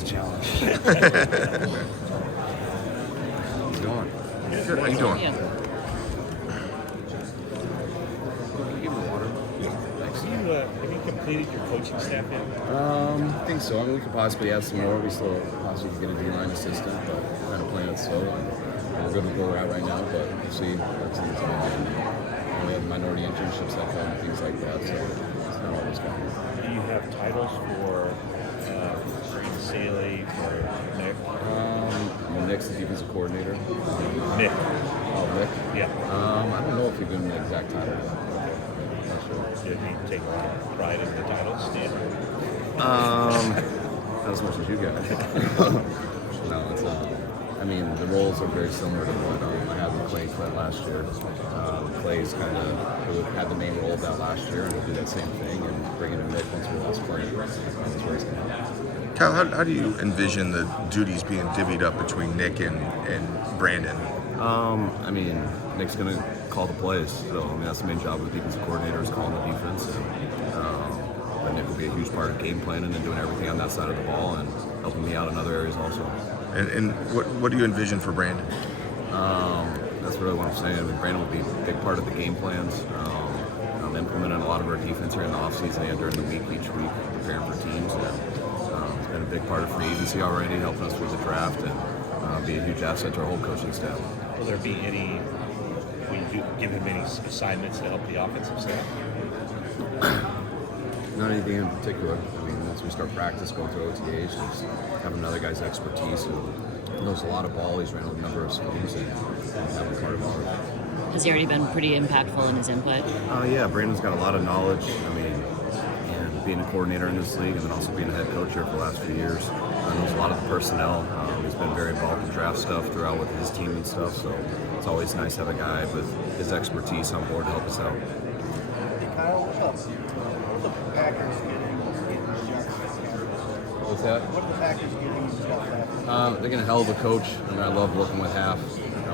always a challenge. How's it going? Good. How you doing? Yeah. Have you completed your coaching staff yet? I think so. I mean, we could possibly add some more. We still possibly could get a D-line assistant, but kind of playing it slow. We're good with where we're at right now, but we'll see. We have minority internships that come, things like that, so it's not always going. Do you have titles for Brandon Staley, for Nick? Nick's the defensive coordinator. Nick. Oh, Nick? Yeah. I don't know if you've given the exact title yet. Not sure. Did you take a lot of pride in the titles, Stan? Not as much as you guys. No, it's I mean, the roles are very similar to what I had with Clay Clint last year. Clay's kind of had the main role of that last year, and he'll do that same thing and bring in Nick once we're last playing. That's where he's going to happen. Kyle, how do you envision the duties being divvied up between Nick and Brandon? I mean, Nick's going to call the plays. So, I mean, that's the main job of the defensive coordinator is calling the defense. But Nick will be a huge part of game planning and doing everything on that side of the ball and helping me out in other areas also. And what do you envision for Brandon? That's really what I'm saying. I mean, Brandon will be a big part of the game plans. I'm implementing a lot of our defense here in the offseason and during the week, each week, preparing for teams. And it's been a big part of free agency already, helping us with the draft and be a huge asset to our whole coaching staff. Will there be will you give him any assignments to help the offensive staff? Not anything in particular. I mean, once we start practice, going through OTAs, just have another guy's expertise and knows a lot of ball. He's ran a number of schemes and having part of it. Has he already been pretty impactful in his input? Yeah, Brandon's got a lot of knowledge. I mean, and being a coordinator in this league and then also being a head coach here for the last few years, knows a lot of the personnel. He's been very involved in draft stuff throughout with his team and stuff. So it's always nice to have a guy with his expertise on board to help us out. Kyle, what are the Packers getting What's that? What are the Packers getting They're getting a hell of a coach. I mean, I love working with Half.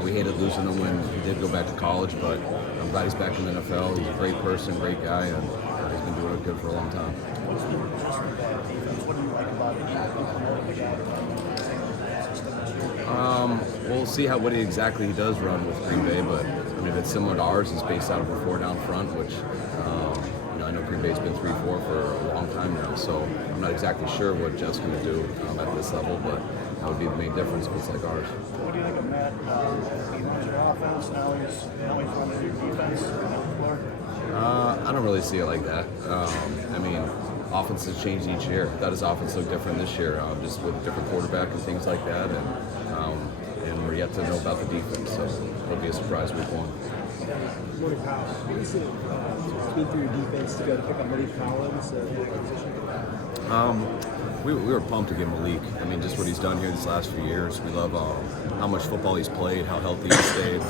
We hated losing him when he did go back to college, but I'm glad he's back in the NFL. He's a great person, great guy, and he's been doing it good for a long time. What's the interest in that defense? What do you like about it? We'll see what exactly he does run with Green Bay, but I mean, if it's similar to ours, he's based out of a 4 down front, which I know Green Bay's been 3-4 for a long time now, so I'm not exactly sure what Jeff's going to do at this level, but that would be the main difference if it's like ours. What do you think of Matt? He runs your offense, now he's running your defense. I don't really see it like that. I mean, offenses change each year. That his offense looked different this year, just with a different quarterback and things like that, and we're yet to know about the defense, so it'll be a surprise week 1. What about is it speed through your defense to go to pick up Malik Collins position? We were pumped to get Malik. I mean, just what he's done here these last few years. We love how much football he's played, how healthy he's stayed.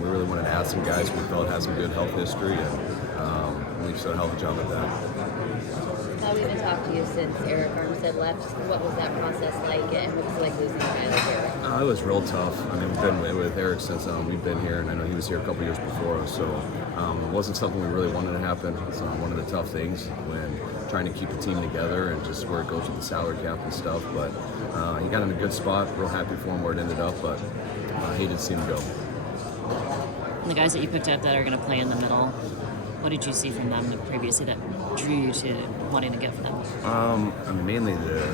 We really wanted to add some guys we felt had some good health history, and we've done a hell of a job at that. We haven't talked to you since Eric Armstead left. What was that process like, and what was it like losing a guy like Eric? It was real tough. I mean, we've been with Eric since we've been here, and I know he was here a couple years before us, so it wasn't something we really wanted to happen. It's one of the tough things when trying to keep the team together and just where it goes with the salary cap and stuff, but he got in a good spot. Real happy for him where it ended up, but I hated to see him go. And the guys that you picked up that are going to play in the middle, what did you see from them previously that drew you to wanting to get for them? I mean, mainly the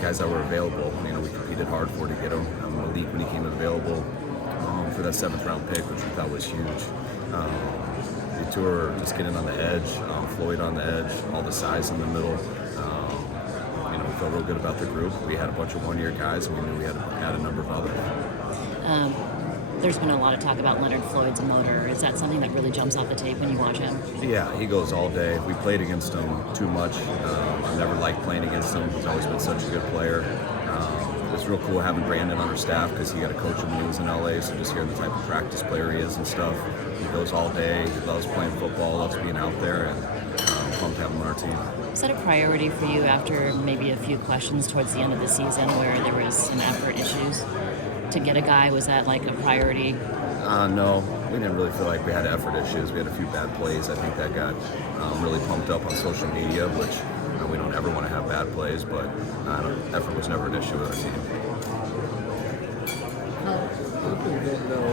guys that were available. You know, we competed hard for to get them. Malik, when he came available for that 7th round pick, which we thought was huge. The tour just getting on the edge, Floyd on the edge, all the size in the middle. We felt real good about the group. We had a bunch of 1-year guys, and we knew we had to add a number of others. There's been a lot of talk about Leonard Floyd's motor. Is that something that really jumps off the tape when you watch him? Yeah, he goes all day. We played against him too much. I never liked playing against him. He's always been such a good player. It's real cool having Brandon on our staff because he got a coach when he was in LA, so just hearing the type of practice player he is and stuff. He goes all day. He loves playing football, loves being out there, and pumped to have him on our team. Was that a priority for you after maybe a few questions towards the end of the season where there was some effort issues? To get a guy, was that like a priority? No, we didn't really feel like we had effort issues. We had a few bad plays. I think that got really pumped up on social media, which we don't ever want to have bad plays, but effort was never an issue with our team. People don't know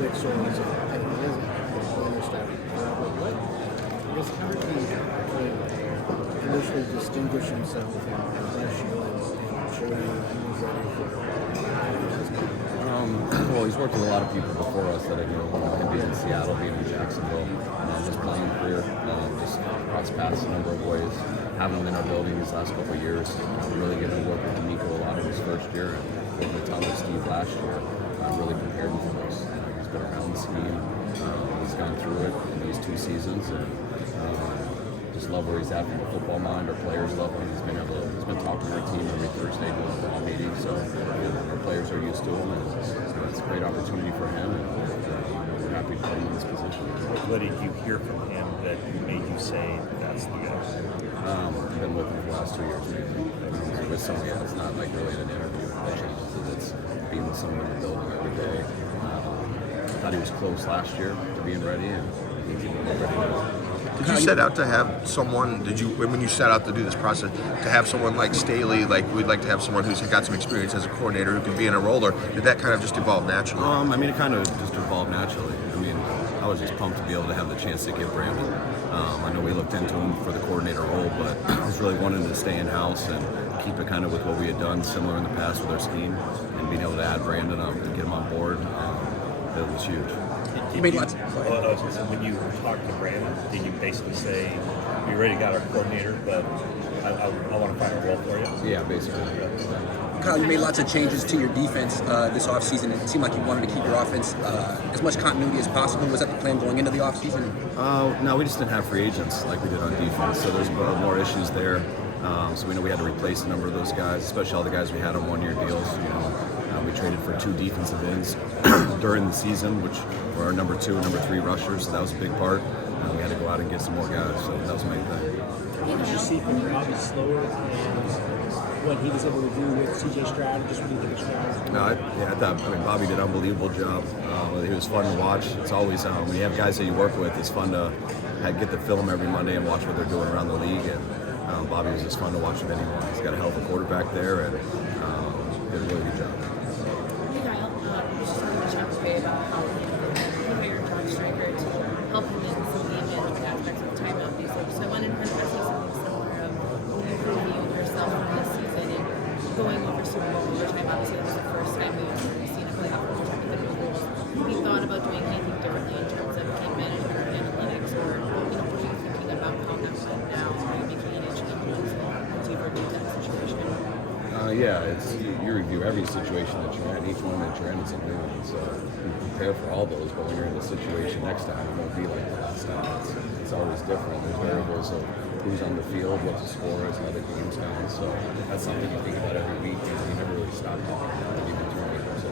Nick Sorrell's how did he initially distinguish himself last year and show you he was ready for Well, he's worked with a lot of people before us that I knew. Him being in Seattle, being in Jacksonville, his playing career, just cross paths a number of ways. Having him in our building these last couple of years, really getting to work with Nico a lot in his first year, and working with Tom and Steve last year, really prepared him for this. He's been around the scheme, he's gone through it in these 2 seasons, and just love where he's at from a football mind. Our players love him. He's been talking to our team every Thursday doing a ball meeting, so our players are used to him, and it's a great opportunity for him, and we're happy to put him in this position. What did you hear from him that made you say that's the guy? I've been with him for the last 2 years. With somebody else, not like really an interview that changes it. It's being with someone in the building every day. I thought he was close last year to being ready, and he's even more ready now. Did you set out to have someone? When you set out to do this process, to have someone like Staley, like we'd like to have someone who's got some experience as a coordinator who can be in a role, or did that kind of just evolve naturally? It kind of just evolved naturally. I was just pumped to be able to have the chance to get Brandon. I know we looked into him for the coordinator role, but I was really wanting to stay in-house and keep it kind of with what we had done similar in the past with our scheme, and being able to add Brandon up and get him on board, it was huge. You made lots. When you talked to Brandon, did you basically say, we already got our coordinator, but I want to find a role for you? Yeah, basically. Kyle, you made lots of changes to your defense this offseason. It seemed like you wanted to keep your offense as much continuity as possible. Was that the plan going into the offseason? No, we just didn't have free agents like we did on defense, so there's more issues there. So we know we had to replace a number of those guys, especially all the guys we had on one-year deals. We traded for 2 defensive ends during the season, which were our number 2 and number 3 rushers, so that was a big part. We had to go out and get some more guys, so that was the main thing. What did you see from Bobby Slower and what he was able to do with CJ Stroud? Just what do you think of Stroud? I thought Bobby did an unbelievable job. He was fun to watch. It's always, when you have guys that you work with, it's fun to get the film every Monday and watch what they're doing around the league. And Bobby was just fun to watch with anyone. He's got a hell of a quarterback there, and did a really good job. About how you hired John Stryker to help him in some of the advanced aspects of timeout usage. So I wanted to kind of ask you something similar of when you reviewed yourself from this season and going over Super Bowl overtime. Obviously, that was the first time we've seen a playoff overtime with the new rules. Have you thought about doing anything differently in terms of game management or analytics, or what are you thinking about how that went now? Are you making any changes once you've reviewed that situation? You review every situation that you're in. Each one that you're in is a new one. So you prepare for all those, but when you're in the situation next time, it won't be like the last time. It's always different. There's variables of who's on the field, what the score is, how the game's going. So that's something you think about every week, and you never really stop talking about it, even through it. So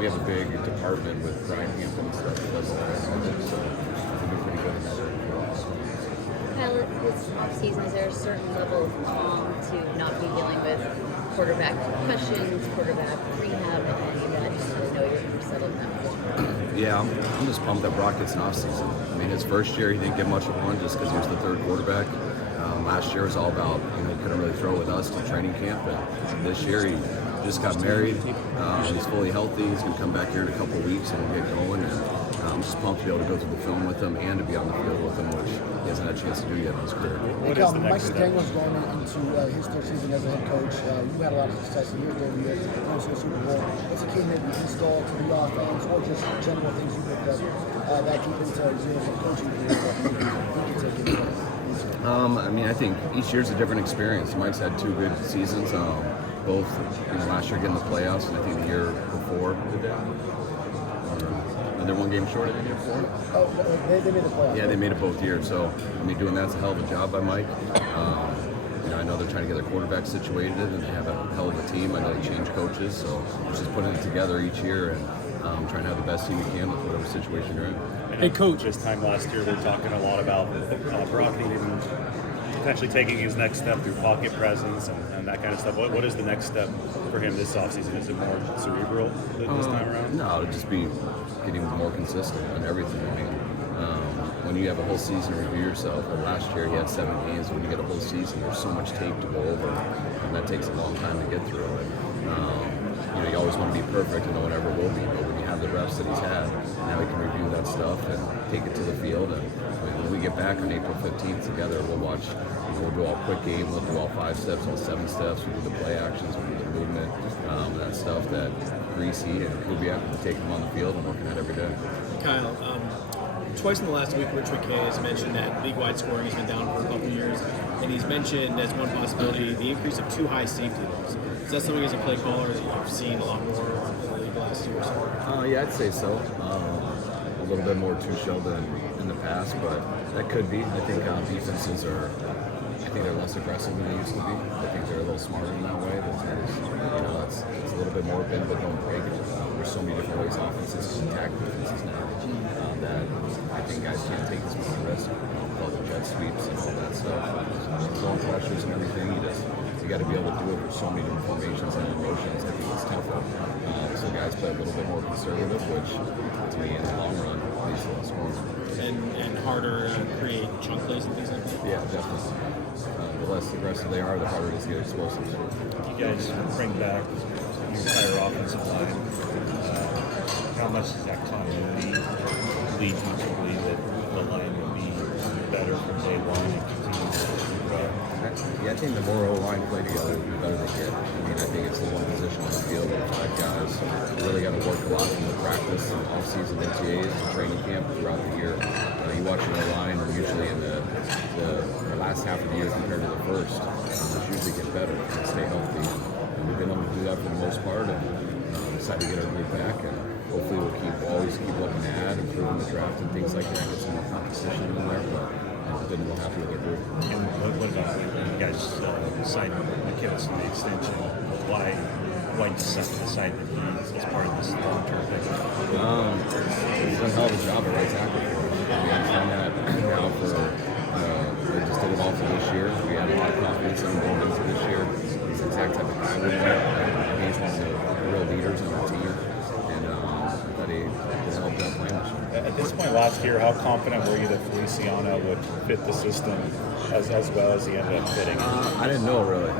we have a big department with Brian Hampton and stuff that does all that analytics. So I think we're pretty good in that area for us. Kyle, this offseason, is there a certain level of calm to not be dealing with quarterback concussions, quarterback rehab, and you guys just know you're going to be settled now? Yeah, I'm just pumped that Brock gets an off-season. His first year he didn't get much of one just because he was the 3rd quarterback. Last year was all about, he couldn't really throw with us to training camp, and this year he just got married. He's fully healthy. He's going to come back here in a couple of weeks and we'll get going. And I'm just pumped to be able to go through the film with him and to be on the field with him, which he hasn't had a chance to do yet in his career. What is the next step? Mike McDaniel's going into his 3rd season as a head coach. You had a lot of success in your 3rd year going to the Super Bowl. What's the key maybe install to the offense, or just general things you picked up that deep into your coaching career that you can take into I think each year's a different experience. Mike's had 2 good seasons, both last year getting the playoffs, and I think the year before. And they're 1 game short of the year before. Oh, they made the playoffs. Yeah, they made it both years. So doing that's a hell of a job by Mike. I know they're trying to get their quarterback situated, and they have a hell of a team. I know they change coaches, so we're just putting it together each year and trying to have the best team we can with whatever situation you're in. Hey, Coach. This time last year, we were talking a lot about Brock needing potentially taking his next step through pocket presence and that kind of stuff. What is the next step for him this offseason? Is it more cerebral this time around? No, it'll just be getting more consistent on everything. When you have a whole season to review yourself, but last year he had 7 games. When you get a whole season, there's so much tape to go over, and that takes a long time to get through it. You always want to be perfect, and no one ever will be. But when you have the reps that he's had, now he can review that stuff and take it to the field. And when we get back on April 15th together, we'll watch. We'll do all quick game. We'll do all 5 steps, all 7 steps. We'll do the play actions. We'll do the movement, that stuff that Greasy and Kubiak will take him on the field and working at every day. Kyle, twice in the last week, Rich McKay has mentioned that league-wide scoring has been down for a couple of years, and he's mentioned as one possibility the increase of 2 high safety laws. Is that something as a play caller that you've seen a lot more in the league last year or so? Yeah, I'd say so. A little bit more two-show than in the past, but that could be. I think defenses are. I think they're less aggressive than they used to be. I think they're a little smarter in that way. It's a little bit more bend but don't break. There's so many different ways offenses can attack defenses now that I think guys can't take as much risk. All the jet sweeps and all that stuff, zone pressures and everything. You got to be able to do it for so many different formations and emotions. I think it's tougher. So guys play a little bit more conservative, which to me in the long run leads to less scoring. And harder to create chunk plays and things like that. Yeah, definitely. The less aggressive they are, the harder it is to get explosives. You guys bring back your entire offensive line. How much does that continuity lead you to believe that the line will be better from day one and continue to grow? Yeah, I think the more O-line play together, the better they get. I think it's the one position on the field with 5 guys. Really got to work a lot from the practice and off-season NTAs and training camp throughout the year. You watch an O-line, or usually in the last half of the year compared to the first, it's usually get better and stay healthy. And we've been able to do that for the most part, and decided to get our group back. And hopefully we'll always keep looking to add, improving the draft and things like that, get some more competition in there. But I've been real happy with our group. And what about you guys signed McKinnis to the extension? Why decide that he is part of this long-term thing? He's done a hell of a job at right tackle for us. We understand that now we just did it all for this year. We had a lot of confidence in him going into this year. He's the exact type of guy we want. He's one of the real leaders on our team. And that he has helped out playing this year. At this point last year, how confident were you that Feliciano would fit the system as well as he ended up fitting? I didn't know really,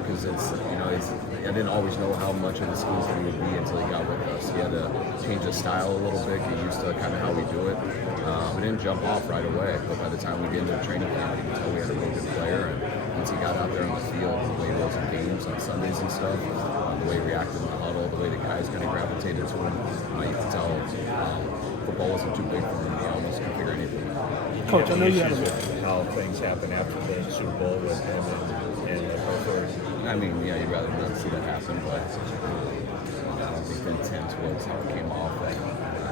because I didn't always know how much of the schools that he would be until he got with us. He had to change his style a little bit, get used to kind of how we do it. We didn't jump off right away, but by the time we get into the training camp, you can tell we had a really good player. And once he got out there on the field, the way he was in games on Sundays and stuff, the way he reacted in the huddle, the way the guys kind of gravitated to him, you can tell football wasn't too big for him. He almost could figure anything out. Coach, I know you have how things happen after the Super Bowl with him and Hartford. I mean, yeah, you'd rather not see that happen, but I don't think the intent was how it came off. That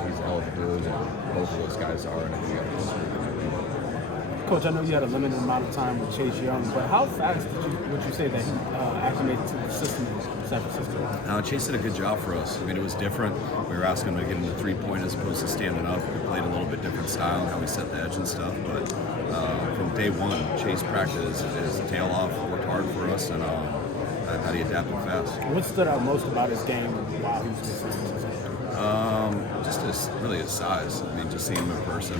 he's a hell of a dude, and both of those guys are, and I think we got to close with. Coach, I know you had a limited amount of time with Chase Young, but how fast would you say that he acclimated to the system in San Francisco? Chase did a good job for us. I mean, it was different. We were asking him to get him the 3-point as opposed to standing up. We played a little bit different style, how we set the edge and stuff. But from day one, Chase practiced his tail off, worked hard for us, and how he adapted fast. What stood out most about his game while he was in San Francisco? Just his size. I mean, just seeing him in person,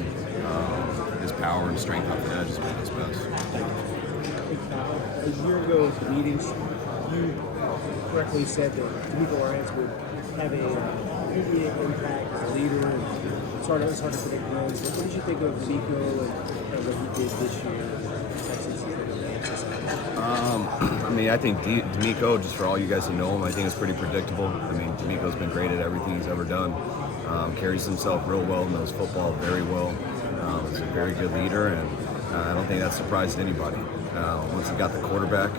his power and strength off the edge is one of his best. A year ago at the meetings, you correctly said that D'Amico Lawrence would have a immediate impact as a leader. It's hard to predict those. But what did you think of D'Amico and what he did this year? I mean, I think D'Amico, just for all you guys to know him, I think it's pretty predictable. I mean, D'Amico's been great at everything he's ever done. Carries himself real well, knows football very well. He's a very good leader, and I don't think that surprised anybody. Once he got the quarterback,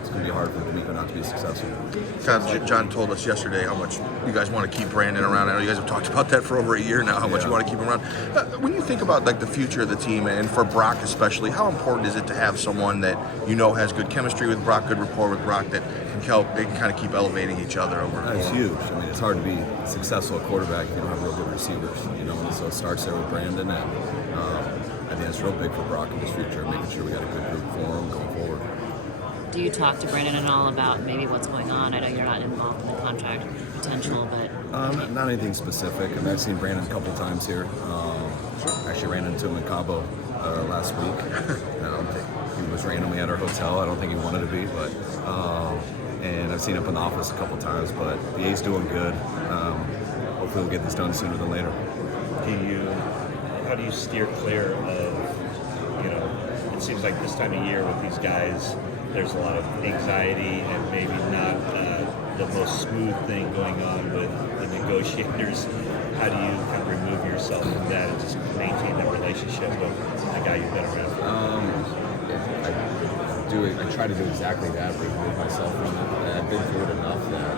it's going to be hard for D'Amico not to be successful. John told us yesterday how much you guys want to keep Brandon around. I know you guys have talked about that for over a year now, how much you want to keep him around. When you think about like the future of the team, and for Brock especially, how important is it to have someone that has good chemistry with Brock, good rapport with Brock, that they can kind of keep elevating each other over? That's huge. I mean, it's hard to be successful at quarterback if you don't have real good receivers. And so it starts there with Brandon, and I think it's real big for Brock in his future, making sure we got a good group for him going forward. Do you talk to Brandon at all about maybe what's going on? I know you're not involved in the contract potential, but not anything specific. I mean, I've seen Brandon a couple times here. Actually ran into him in Cabo last week. He was randomly at our hotel. I don't think he wanted to be, but and I've seen him in the office a couple times. But the A's doing good. Hopefully we'll get this done sooner than later. How do you steer clear of, it seems like this time of year with these guys, there's a lot of anxiety and maybe not the most smooth thing going on with the negotiators. How do you kind of remove yourself from that and just maintain that relationship with the guy you've been around? I try to do exactly that, remove myself from it. And I've been through it enough that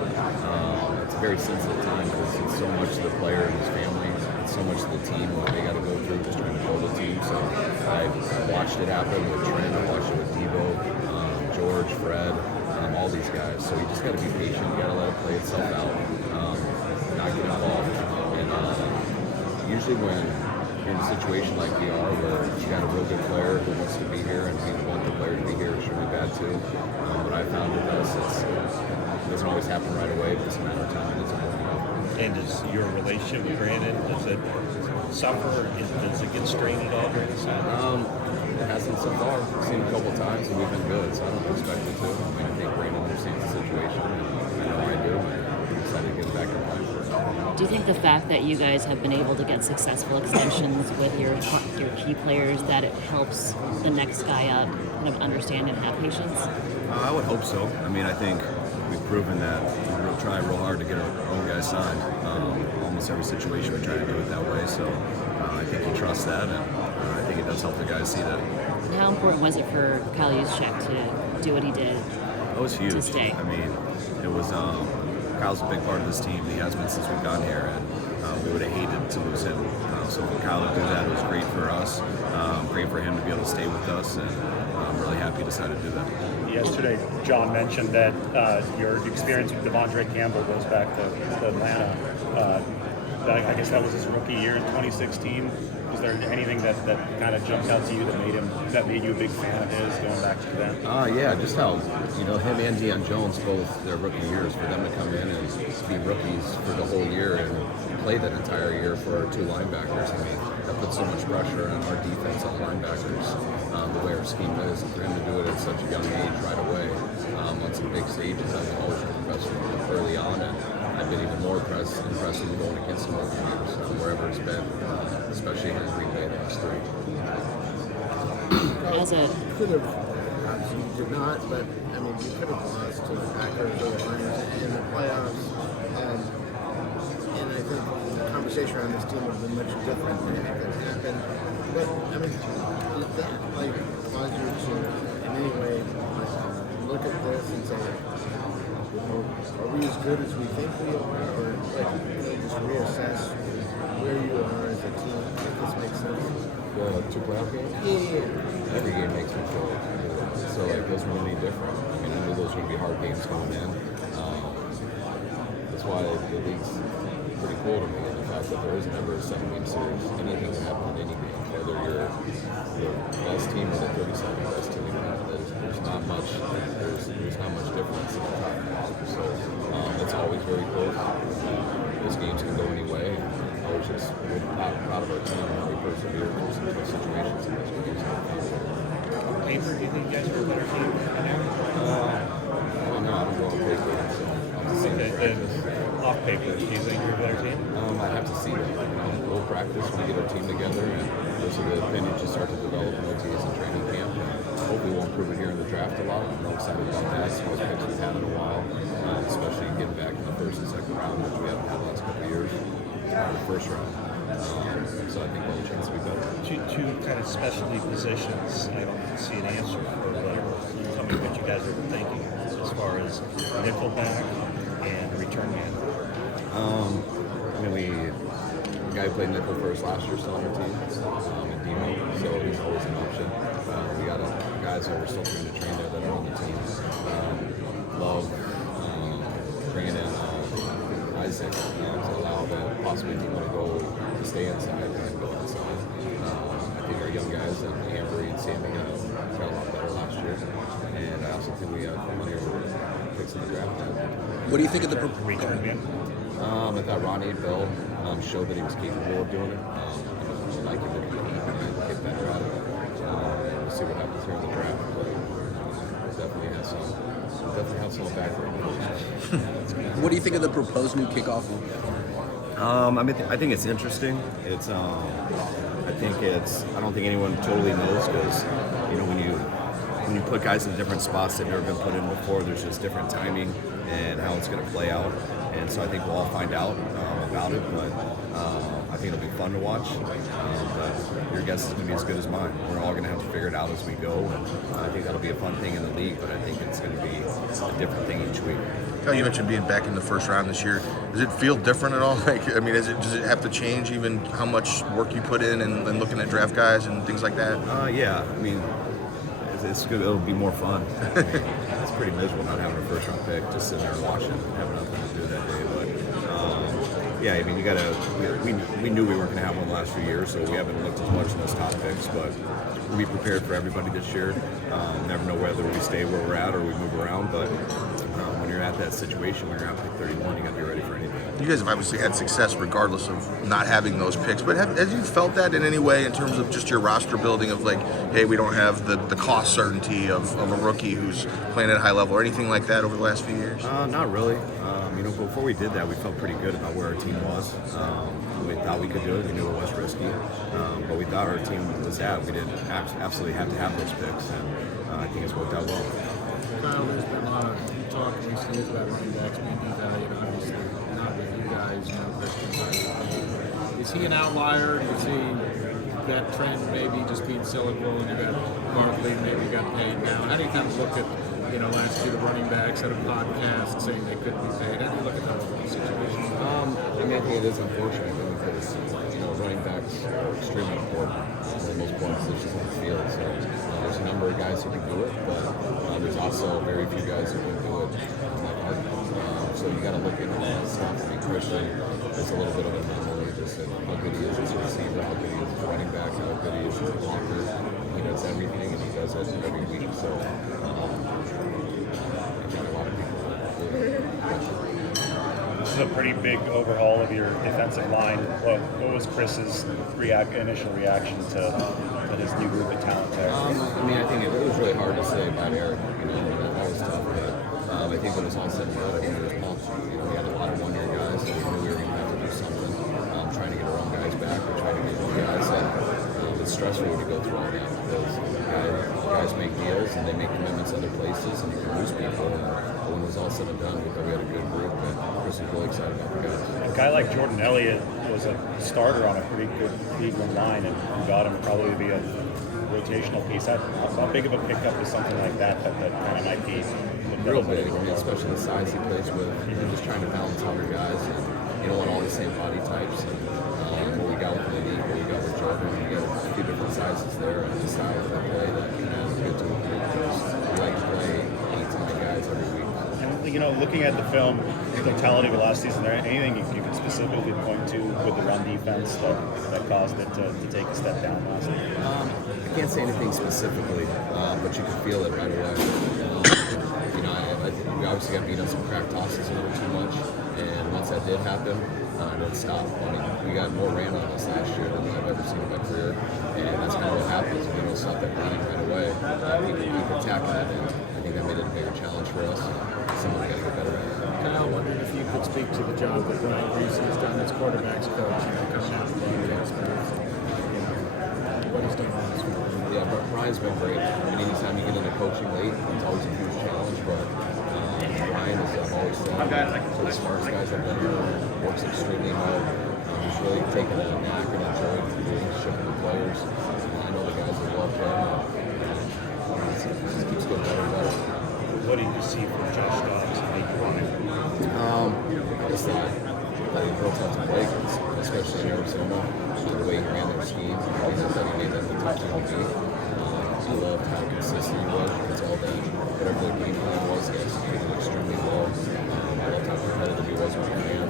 it's a very sensitive time because it's so much the player and his family, it's so much the team, what they got to go through just trying to build a team. So I watched it happen with Trent, I watched it with Debo, George, Fred, all these guys. So you just got to be patient. You got to let it play itself out, not get involved. And usually when you're in a situation like we are, where you got a real good player who wants to be here and we want the player to be here, it's really bad too. But I found with us, it doesn't always happen right away, but it's a matter of time. It's working out. And does your relationship with Brandon, does it suffer? Does it get strained at all during this time? It hasn't so far. We've seen it a couple of times and we've been good, so I don't expect it to. I mean, I think Brandon understands the situation, and I know I do. I'm excited to get back in line for it. Do you think the fact that you guys have been able to get successful extensions with your key players, that it helps the next guy up kind of understand and have patience? I would hope so. I mean, I think we've proven that we try real hard to get our own guys signed. Almost every situation we try to do it that way, so I think he trusts that, and I think it does help the guys see that. And how important was it for Kyle Juszczyk to do what he did? That was huge. To stay. I mean, it was Kyle's a big part of this team. He has been since we've gotten here, and we would have hated to lose him. So for Kyle to do that, it was great for us. Great for him to be able to stay with us, and I'm really happy he decided to do that. Yesterday, John mentioned that your experience with Devondre Campbell goes back to Atlanta. I guess that was his rookie year in 2016. Was there anything that kind of jumped out to you that made you a big fan of his going back to then? Yeah, just how him and Deion Jones, both their rookie years, for them to come in and be rookies for the whole year and play that entire year for our two linebackers. I mean, that puts so much pressure on our defense on linebackers, the way our scheme is, and for him to do it at such a young age right away on some big stages. I've always been impressed with him early on, and I've been even more impressed with going against him over the years, wherever it's been, especially in Green Bay the last three. As a Could have, perhaps you did not, but I mean, you could have lost to the Packers or the Lions in the playoffs. And I think the conversation around this team would have been much different than anything that happened. But I mean, did that cause you to, in any way, look at this and say, are we as good as we think we are, or just reassess where you are as a team? If this makes sense. The two playoff games? Yeah. Every game makes me feel good. So those were any different. I mean, I knew those were going to be hard games coming in. That's why the league's pretty cool to me, and the fact that there is never a 7-game series. Anything can happen in any game, whether you're the best team or the 32nd best team. There's not much. There's not much difference in the top and bottom. So it's always very close. Those games can go any way. I was just really proud of our team and how we persevered through some tough situations in those games. On paper, do you think you guys are a better team than ever? I don't know. I don't go on paper. So I'll see the practice. Off paper, do you think you're a better team? I have to see it. We'll practice when we get our team together, and those are the opinions you start to develop in OTAs and training camp. And hopefully we'll improve it here in the draft a lot. I'm really excited about that. It's the most picks we've had in a while, especially getting back in the first and second round, which we haven't had the last couple of years, or the first round. So I think we'll have a chance to be better. Two kind of specialty positions. I don't see an answer for, but tell me what you guys are thinking as far as nickelback and return man. I mean, the guy who played nickel for us last year still on our team, and Demo, so he's always an option. We got guys that we're still trying to train there that are on the team. Love, Brandon, Isaac, to allow the possibly Demo to go to stay inside and go outside. I think our young guys, and Ambry and Sammy, got a lot better last year, and I also think we have money over picks in the draft. What do you think of the return man? I thought Ronnie Bell showed that he was capable of doing it. I like him see what happens here in the draft. But definitely have some back right now. What do you think of the proposed new kickoff? I think it's interesting. It's I don't think anyone totally knows because when you put guys in different spots they've never been put in before, there's just different timing and how it's going to play out. And so I think we'll all find out about it. But I think it'll be fun to watch. But your guess is going to be as good as mine. We're all going to have to figure it out as we go. And I think that'll be a fun thing in the league. But I think it's going to be a different thing each week. You mentioned being back in the first round this year. Does it feel different at all? Does it have to change even how much work you put in and looking at draft guys and things like that? Yeah. It's good. It'll be more fun. It's pretty miserable not having a first round pick, just sitting there and watching and having nothing to do that day. But you gotta. We knew we weren't going to have one the last few years, so we haven't looked as much in those top picks. But we'll be prepared for everybody this year. Never know whether we stay where we're at or we move around, but. When you're at that situation, when you're at pick 31, you got to be ready for anything. You guys have obviously had success regardless of not having those picks, but have you felt that in any way in terms of just your roster building of hey, we don't have the cost certainty of a rookie who's playing at a high level or anything like that over the last few years? Not really. Before we did that, we felt pretty good about where our team was. We thought we could do it. We knew it was risky, but we thought our team was at. We didn't absolutely have to have those picks, and I think it's worked out well. Kyle, there's been a lot of talk recently about running backs being devalued, obviously not with you guys, Christian. Is he an outlier? Do you see that trend maybe just being cyclical and you got Barkley maybe got paid now? How do you kind of look at, last year the running backs at a podcast saying they couldn't be paid? How do you look at that whole situation? I think it is unfortunate because, running backs are extremely important. One of the most important positions on the field. So there's a number of guys who can do it, but there's also very few guys who can do it that hard. So you got to look at all that stuff. Christian is a little bit of an anomaly. Just how good he is as a receiver, how good he is as a running back, how good he is as a blocker. He does everything, and he does it every week. So I think a lot of people This is a pretty big overhaul of your defensive line. What was Chris's initial reaction to his new group of talent there? I think it was really hard to say about Eric. That was tough. But I think when it was all said and done, I think it was pumped. We had a lot of one-year guys, so we knew we were going to have to do something. Trying to get our own guys back, or trying to get new guys. And it's stressful to go through all that because guys make deals and they make commitments other places, and you can lose people. And when it was all said and done, we thought we had a good group, and Chris was really excited about the guys. A guy like Jordan Elliott was a starter on a pretty good League One line, and got him probably to be a rotational piece. How big of a pickup is something like that kind of might be? Real big, especially the size he plays with. Just trying to balance other guys, and you don't want all the same body types. And what we got with Leonard, what we got with Jordan, we got a few different sizes there, and the style of play that is good to a group. We like to play 8 to 9 guys every week. And looking at the film, the totality of the last season, there anything you can specifically point to with the run defense that caused it to take a step down last year? I can't say anything specifically, but you can feel it right away. We obviously got beat on some crack tosses a little too much, and once that did happen, it stopped. We got more ran on us last year than I've ever seen in my career, and that's kind of what happens. If you don't stop that running right away, people keep attacking it, and I think that made it a bigger challenge for us. Someone's got to get better at it. Kyle, wondering if you could speak to the job that Brian Greasy has done as quarterbacks coach, coming out of the experience, what he's done on this field. Yeah, but Brian's been great. Anytime you get into coaching late, it's always a huge challenge, but Brian, as I've always said, one of the smartest guys I've been here, works extremely hard. He's really taken a knack and enjoyed the relationship with the players. I know the guys that love him. It just keeps getting better and better. What do you see from Josh Dobbs and Nick Ryan? I just thought he built up to play against, especially in Arizona. The way he ran their scheme, I thought he made them the tough team to beat. I loved how consistent he was. You could tell that whatever their game plan was, he executed extremely well. I loved how competitive he was with the man.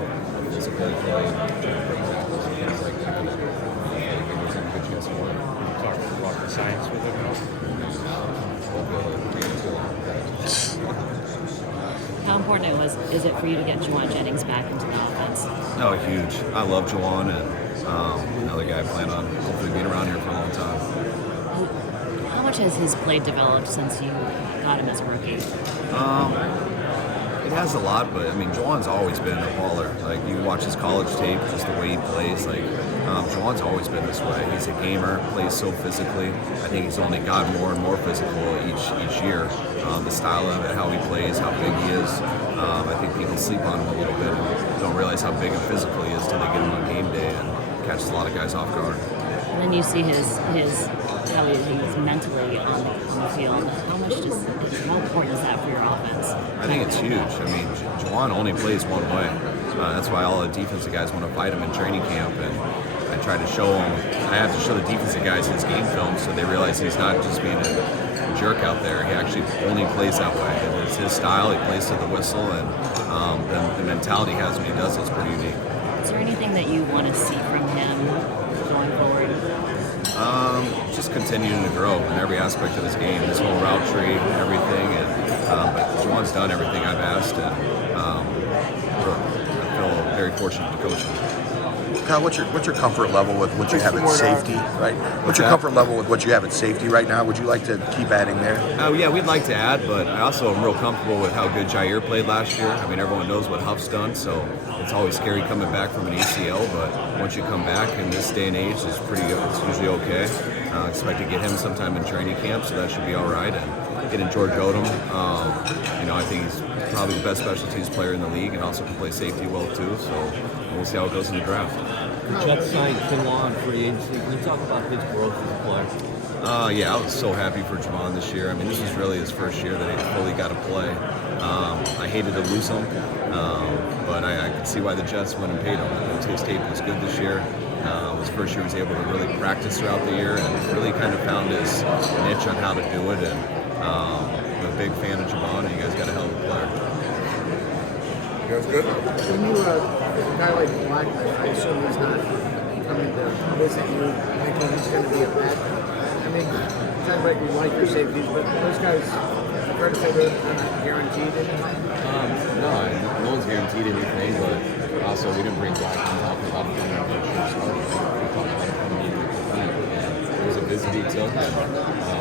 Physically playing, trying to break tackles and things like that. And I think he was in a good chance to win. Talk about the science with him now. How important is it for you to get Jauan Jennings back into the offense? Oh, huge. I love Jauan, and another guy I plan on hopefully being around here for a long time. How much has his play developed since you got him as a rookie? It has a lot, but I mean, Jauan's always been a baller. Like, you watch his college tape, just the way he plays. Like, Jauan's always been this way. He's a gamer, plays so physically. I think he's only gotten more and more physical each year. The style of it, how he plays, how big he is. I think people sleep on him a little bit and don't realize how big and physical he is till they get him on game day and catches a lot of guys off guard. And then you see his how he's mentally on the field. How important is that for your offense? I think it's huge. I mean, Jauan only plays one way. That's why all the defensive guys want to fight him in training camp, and I try to show them. I have to show the defensive guys his game film so they realize he's not just being a jerk out there. He actually only plays that way. It's his style. He plays to the whistle, and the mentality he has when he does it is pretty unique. Is there anything that you want to see from him going forward? Just continuing to grow in every aspect of his game, his whole route tree, everything. And but Jauan's done everything I've asked, and I feel very fortunate to coach him. Kyle, what's your comfort level with what you have at safety, right? What's your comfort level with what you have at safety right now? Would you like to keep adding there? Yeah, we'd like to add, but I also am real comfortable with how good Jair played last year. I mean, everyone knows what Huff's done, so it's always scary coming back from an ACL, but once you come back in this day and age, it's pretty good. It's usually okay. I expect to get him sometime in training camp, so that should be all right. And getting George Odom, I think he's probably the best special teams player in the league and also can play safety well too, so we'll see how it goes in the draft. The Jets signed Kinlaw on free agency. Can you talk about his growth as a player? Yeah, I was so happy for Jauan this year. I mean, this was really his first year that he fully got to play. I hated to lose him, but I could see why the Jets went and paid him. His tape was good this year. It was the first year he was able to really practice throughout the year and really kind of found his niche on how to do it. And I'm a big fan of Jauan, and you guys got a hell of a player. You guys good? When you, a guy like Blackman, I assume he's not coming to visit you thinking he's going to be a backup. I mean, it sounds like you like your safeties, but those guys, fair to say they're not guaranteed anything? No one's guaranteed anything, but also we didn't bring Blackman talking about him coming out for sure starting. We talked about him coming in to compete, and it was a visit he took, and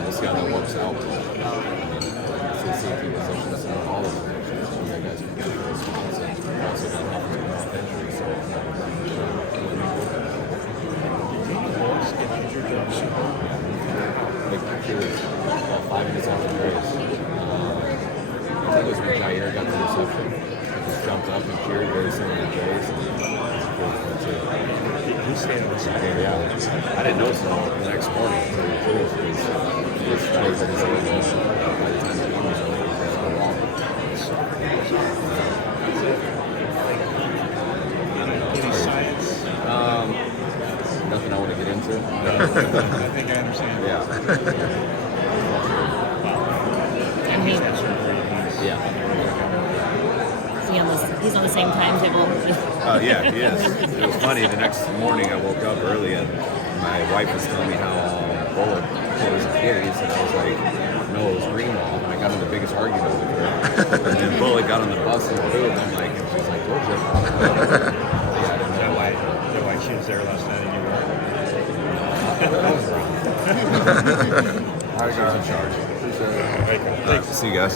we'll see how that works out. I mean, it's the safety positions in all of the positions. You guys can get the response, and we're also going to have to come off injury, so he was about 5 minutes after the race. I think it was when Jair got the reception. He just jumped up and cheered very similar to Jay's. He's standing this way. Yeah, I didn't notice it all the next morning until he finished his straight from his elbow. By the time the game was over, he was going wrong. Any science? Nothing I want to get into. I think I understand. Yeah. And he, Yeah. he's on the same timetable. Yeah, he is. It was funny. The next morning I woke up early and my wife was telling me how Bullock was Achilles, and I was like, no, it was Greenlaw. And I got in the biggest argument with her. And then Bullock got on the bus and flew, and I'm like, and she's like, told you. Is that why she was there last night and you were? I was in charge. See you guys.